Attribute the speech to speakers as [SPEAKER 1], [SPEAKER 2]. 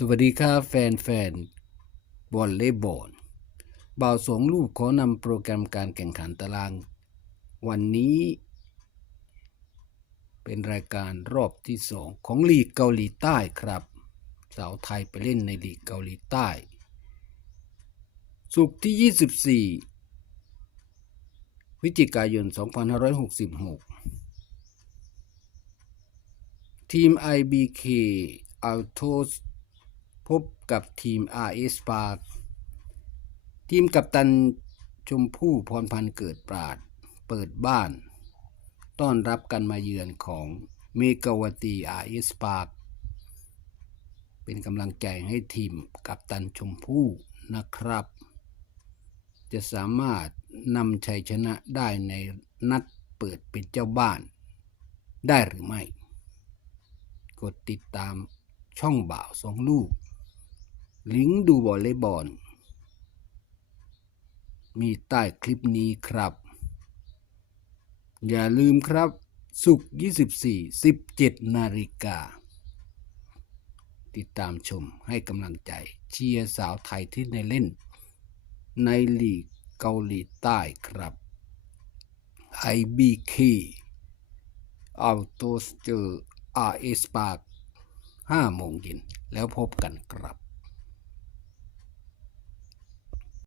[SPEAKER 1] สวัสดีครับแฟนแฟนๆวอลเลยบอลบ่าวสองลูกขอนำโปรแกรมการแข่งขันตาราง วันนี้ เป็นรายการรอบที่สองของลีกเกาหลีใต้ครับ สาวไทยไปเล่นในลีกเกาหลีใต้ สุกที่ 24วิจิกายน 2566 ทีม IBK Autos พบกับทีม RS Park ทีมกัปตันชมพู่พรพันธ์เกิดปราด เปิดบ้าน ต้อนรับกันมาเยือนของเมกาวตี RS Park เป็นกำลังใจให้ทีมกัปตันชมพู่นะครับ จะสามารถนำชัยชนะได้ในนัดเปิดเป็นเจ้าบ้าน ได้หรือไม่ กดติดตามช่องบ่าวสองลูก ลิงก์ดูวอลเลย์บอลมีใต้คลิปนี้ครับ อย่าลืมครับสุก24 17 นาฬิกา ติดตามชมให้กำลังใจเชียร์สาวไทยที่ได้เล่น ในลีกเกาหลีใต้ครับ IBK เอาโตสเจอ RS Park 5โมงเย็นแล้วพบกันครับ